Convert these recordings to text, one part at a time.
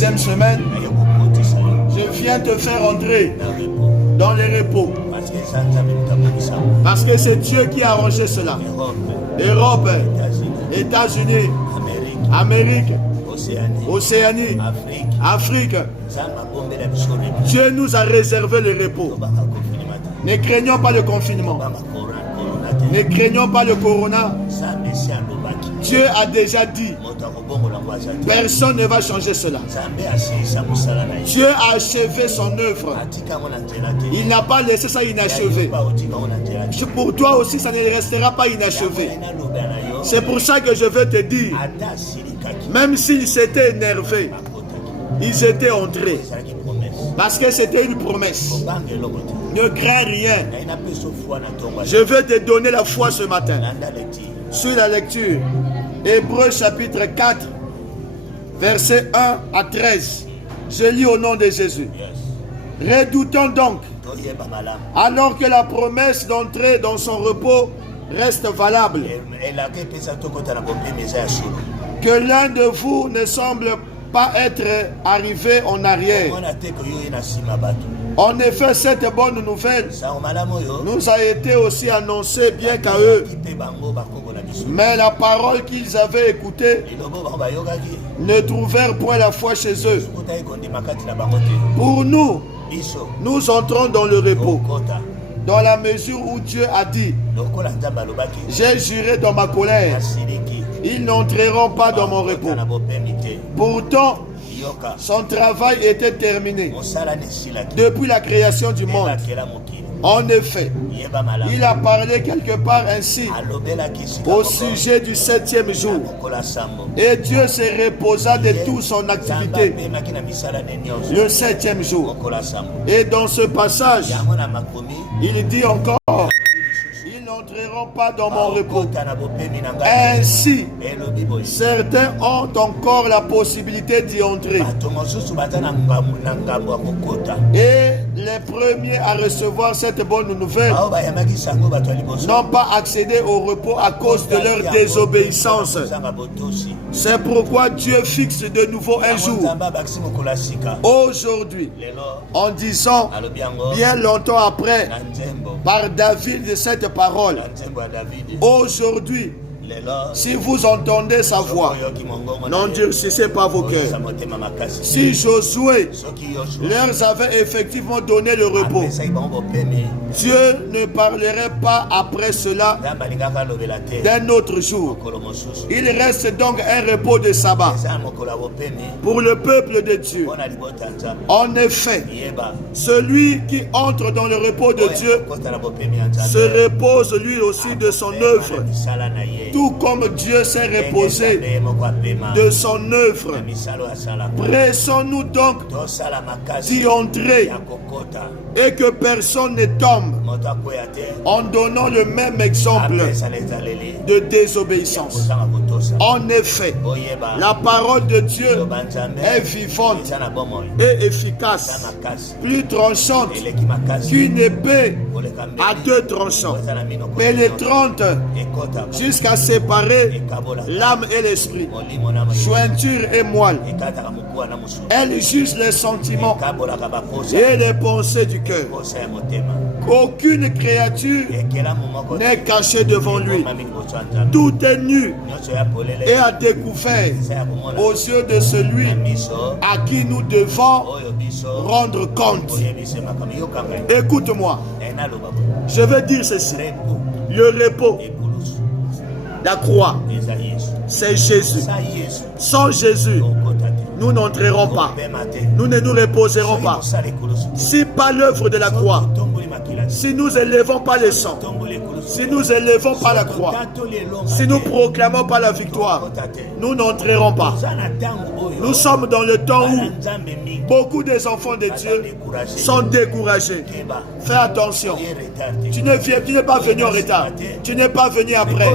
Deuxième semaine, je viens te faire entrer dans les repos. Parce que c'est Dieu qui a arrangé cela. Europe, États-Unis, Amérique, Océanie, Afrique. Dieu nous a réservé le repos. Ne craignons pas le confinement. Ne craignons pas le corona. Dieu a déjà dit, personne ne va changer cela. Dieu a achevé son œuvre. Il n'a pas laissé ça inachevé. Pour toi aussi, ça ne restera pas inachevé. C'est pour ça que je veux te dire, même s'ils s'étaient énervés, ils étaient entrés. Parce que c'était une promesse. Ne crains rien. Je veux te donner la foi ce matin. Sur la lecture, Hébreux chapitre 4, versets 1 à 13. Je lis au nom de Jésus. Redoutons donc, alors que la promesse d'entrer dans son repos reste valable, que l'un de vous ne semble pas être arrivé en arrière. En effet, cette bonne nouvelle nous a été aussi annoncée bien qu'à eux. Mais la parole qu'ils avaient écoutée ne trouvèrent point la foi chez eux. Pour nous, nous entrons dans le repos, dans la mesure où Dieu a dit, j'ai juré dans ma colère, ils n'entreront pas dans mon repos. Pourtant, son travail était terminé depuis la création du monde. En effet, il a parlé quelque part ainsi au sujet du 7e jour. Et Dieu se reposa de toute son activité le 7e jour. Et dans ce passage, il dit encore, ils n'entreront pas dans mon repos. Ainsi, certains ont encore la possibilité d'y entrer. Et les premiers à recevoir cette bonne nouvelle n'ont pas accédé au repos à cause de leur désobéissance. C'est pourquoi Dieu fixe de nouveau un jour, aujourd'hui, en disant bien longtemps après, par David de cette parole, aujourd'hui, si vous entendez sa voix, n'endurcissez pas vos cœurs. Si Josué leur avait effectivement donné le repos, Dieu ne parlerait pas après cela d'un autre jour. Il reste donc un repos de sabbat pour le peuple de Dieu. En effet, celui qui entre dans le repos de Dieu se repose lui aussi de son œuvre, tout comme Dieu s'est reposé de son œuvre. Pressons-nous donc d'y entrer et que personne ne tombe en donnant le même exemple de désobéissance. En effet, la parole de Dieu est vivante et efficace, plus tranchante qu'une épée à deux tranchants, pénétrante jusqu'à séparer l'âme et l'esprit, jointure et moelle. Elle juge les sentiments et les pensées du cœur. Aucune créature n'est cachée devant lui. Tout est nu et à découvert aux yeux de celui à qui nous devons rendre compte. Écoute-moi, je veux dire ceci. Le repos, la croix, c'est Jésus. Sans Jésus, nous n'entrerons pas. Nous ne nous reposerons pas. Si pas l'œuvre de la croix, si nous élevons pas le sang, si nous élevons pas la croix, si nous proclamons pas la victoire, nous n'entrerons pas. Nous sommes dans le temps où beaucoup des enfants de Dieu sont découragés. Fais attention. Tu n'es pas venu en retard. Tu n'es pas venu après.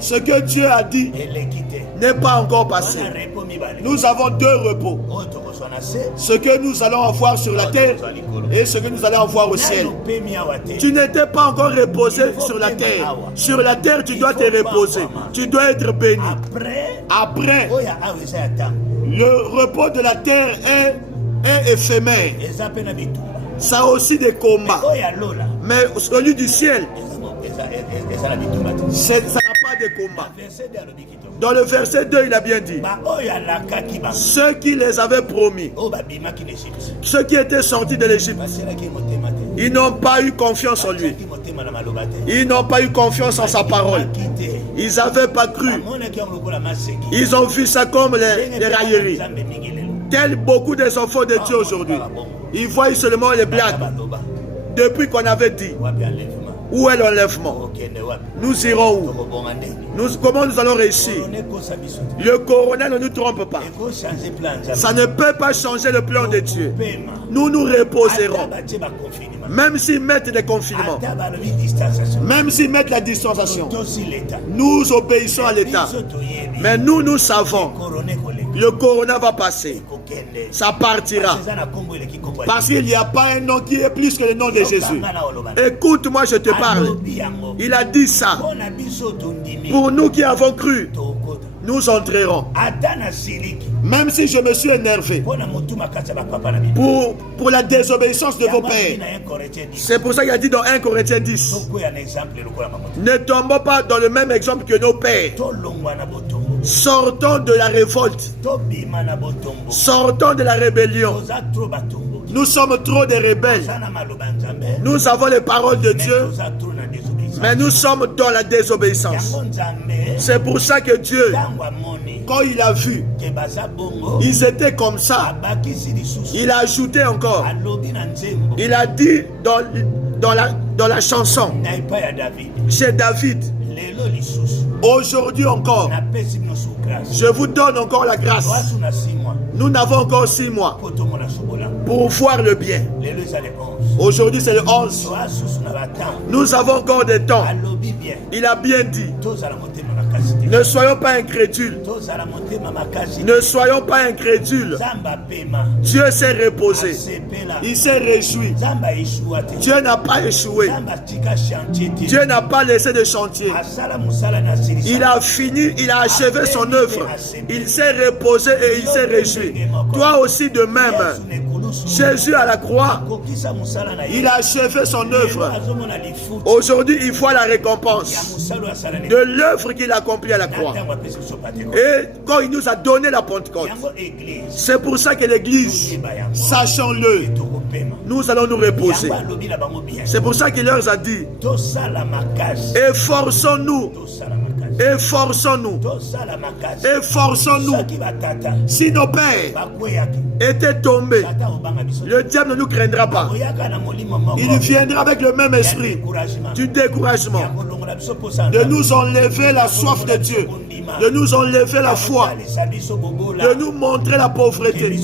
Ce que Dieu a dit n'est pas encore passé. Nous avons deux repos. Ce que nous allons avoir sur la terre et ce que nous allons avoir au ciel. Tu n'étais pas encore reposé sur la terre. Sur la terre, tu dois te reposer. Tu dois être béni. Après, Le repos de la terre est éphémère. Ça a aussi des combats. Mais celui du ciel, ça n'a pas de combat. Dans le verset 2, il a bien dit, ceux qui les avaient promis, ceux qui étaient sortis de l'Égypte, ils n'ont pas eu confiance en lui. Ils n'ont pas eu confiance en sa parole. Ils n'avaient pas cru. Ils ont vu ça comme les railleries. Tels beaucoup des enfants de Dieu aujourd'hui. Ils voient seulement les blagues. Depuis qu'on avait dit, où est l'enlèvement? Nous irons où? Comment nous allons réussir? Le corona ne nous trompe pas. Ça ne peut pas changer le plan de Dieu. Nous nous reposerons. Même s'ils mettent des confinements, même s'ils mettent la distanciation, nous obéissons à l'État. Mais nous savons, le corona va passer. Ça partira. Parce qu'il n'y a pas un nom qui est plus que le nom de Jésus. Écoute-moi, je te parle. Il a dit ça. Pour nous qui avons cru, nous entrerons. Même si je me suis énervé pour la désobéissance de vos pères. C'est pour ça qu'il a dit dans 1 Corinthiens 10, ne tombons pas dans le même exemple que nos pères. Sortons de la révolte. Sortons de la rébellion. Nous sommes trop des rebelles. Nous avons les paroles de Dieu, mais nous sommes dans la désobéissance. C'est pour ça que Dieu, quand il a vu, ils étaient comme ça. Il a ajouté encore. Il a dit dans la chanson, chez David, aujourd'hui encore, je vous donne encore la grâce. Nous n'avons encore 6 mois pour voir le bien. Aujourd'hui c'est le 11. Nous avons encore des temps. Il a bien dit, ne soyons pas incrédules. Ne soyons pas incrédules. Dieu s'est reposé. Il s'est réjoui. Dieu n'a pas échoué. Dieu n'a pas laissé de chantier. Il a fini, il a achevé son œuvre. Il s'est reposé et il s'est réjoui. Toi aussi de même. Jésus à la croix, il a achevé son œuvre. Aujourd'hui, il voit la récompense de l'œuvre qu'il a accomplie à la croix. Et quand il nous a donné la Pentecôte, c'est pour ça que l'Église, sachons-le, nous allons nous reposer. C'est pour ça qu'il leur a dit, efforçons-nous. Efforçons-nous. Efforçons-nous. Si nos pères étaient tombés, le diable ne nous craindra pas. Il viendra avec le même esprit du découragement, de nous enlever la soif de Dieu, de nous enlever la foi, de nous montrer la pauvreté.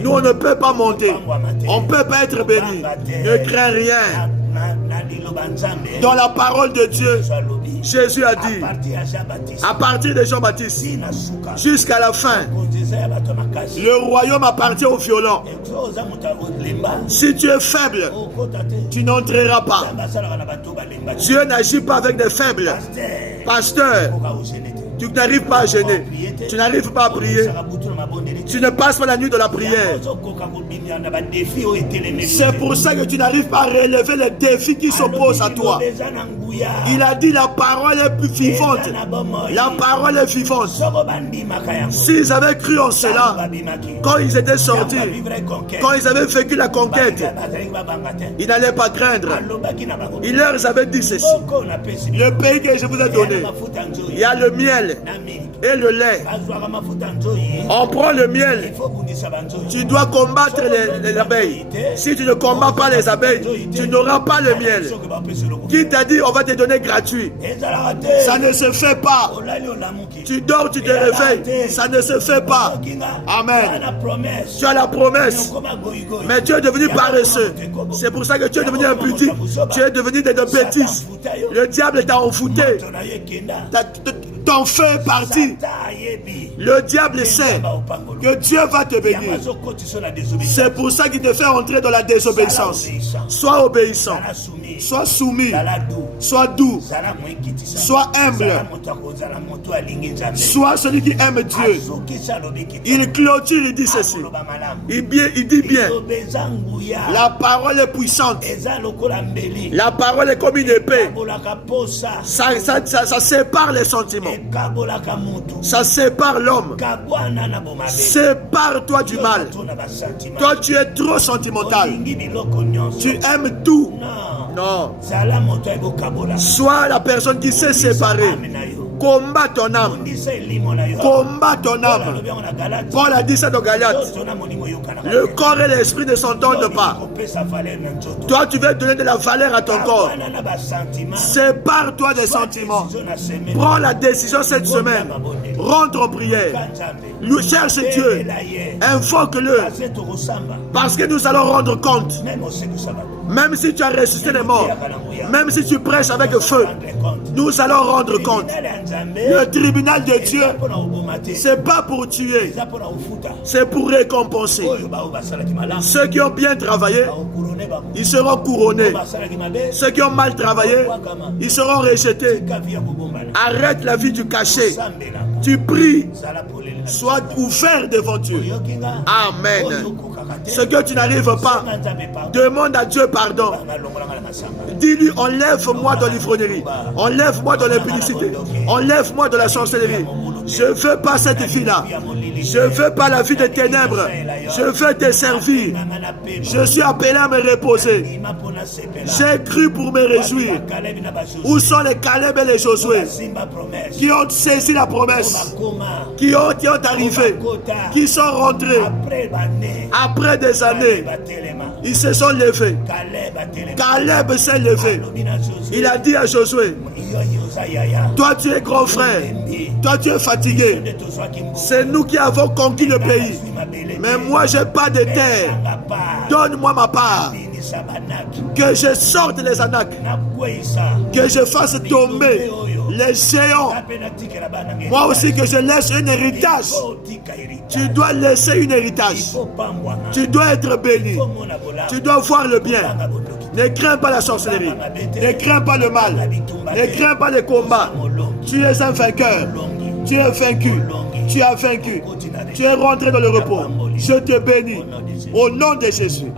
Nous, on ne peut pas monter. On ne peut pas être béni. Ne crains rien. Dans la parole de Dieu, Jésus a dit, à partir de Jean-Baptiste jusqu'à la fin, le royaume appartient aux violents. Si tu es faible, tu n'entreras pas. Dieu n'agit pas avec des faibles. Pasteur, tu n'arrives pas à gêner. Tu n'arrives pas à prier. Tu ne passes pas la nuit de la prière. C'est pour ça que tu n'arrives pas à relever les défis qui s'opposent à toi. Il a dit la parole est plus vivante. La parole est vivante. S'ils avaient cru en cela, quand ils étaient sortis, quand ils avaient vécu la conquête, ils n'allaient pas craindre. Il leur avait dit ceci. Le pays que je vous ai donné, il y a le miel et le lait. On prend le miel. Tu dois combattre les abeilles. Si tu ne combats pas les abeilles, tu n'auras pas le miel. Qui t'a dit on va te donner gratuit? Ça ne se fait pas. Tu dors, tu te réveilles. Ça ne se fait pas. Amen. Tu as la promesse. Mais tu es devenu paresseux. C'est pour ça que tu es devenu impudique. Tu es devenu des bêtises. Le diable t'a envoûté. Ton feu est parti. Le diable sait que Dieu va te bénir. C'est pour ça qu'il te fait entrer dans la désobéissance. Sois obéissant. Sois soumis. Sois doux. Sois humble. Sois celui qui aime Dieu. Il clôture, il dit ceci. Il dit bien. La parole est puissante. La parole est comme une épée. Ça sépare les sentiments. Ça sépare l'homme. Sépare-toi du mal. Toi, tu es trop sentimental. Tu aimes tout. Non. Sois la personne qui sait séparer. Combat ton âme. Combat ton âme. Paul a dit ça dans Galates. Le corps et l'esprit ne s'entendent pas. Toi, tu veux donner de la valeur à ton corps. Sépare-toi des sentiments. Prends la décision cette semaine. Rentre en prière. Cherche Dieu. Invoque-le. Parce que nous allons rendre compte. Même si tu as ressuscité les morts, même si tu prêches avec le feu, nous allons rendre compte. Le tribunal de Dieu, c'est pas pour tuer, c'est pour récompenser. Ceux qui ont bien travaillé, ils seront couronnés. Ceux qui ont mal travaillé, ils seront rejetés. Arrête la vie du cachet. Tu pries, sois ouvert devant Dieu. Amen. Ce que tu n'arrives pas, demande à Dieu pardon. Dis-lui, enlève-moi dans l'ivrognerie, enlève-moi dans l'impudicité, enlève-moi de la sorcellerie. Je ne veux pas cette vie-là. Je ne veux pas la vie des ténèbres. Je veux te servir. Je suis appelé à me reposer. J'ai cru pour me réjouir. Où sont les Caleb et les Josué qui ont saisi la promesse, qui ont arrivé, qui sont rentrés après des années? Ils se sont levés. Caleb s'est levé. Il a dit à Josué, toi tu es grand frère, toi tu es fatigué. C'est nous qui avons conquis le pays. Mais moi je n'ai pas de terre. Donne-moi ma part. Que je sorte les Anak. Que je fasse tomber les géants. Moi aussi que je laisse un héritage. Tu dois laisser un héritage. Tu dois être béni. Tu dois voir le bien. Ne crains pas la sorcellerie. Ne crains pas le mal. Ne crains pas les combats. Tu es un vainqueur. Tu es vaincu. Tu as vaincu. Tu es rentré dans le repos. Je te bénis. Au nom de Jésus.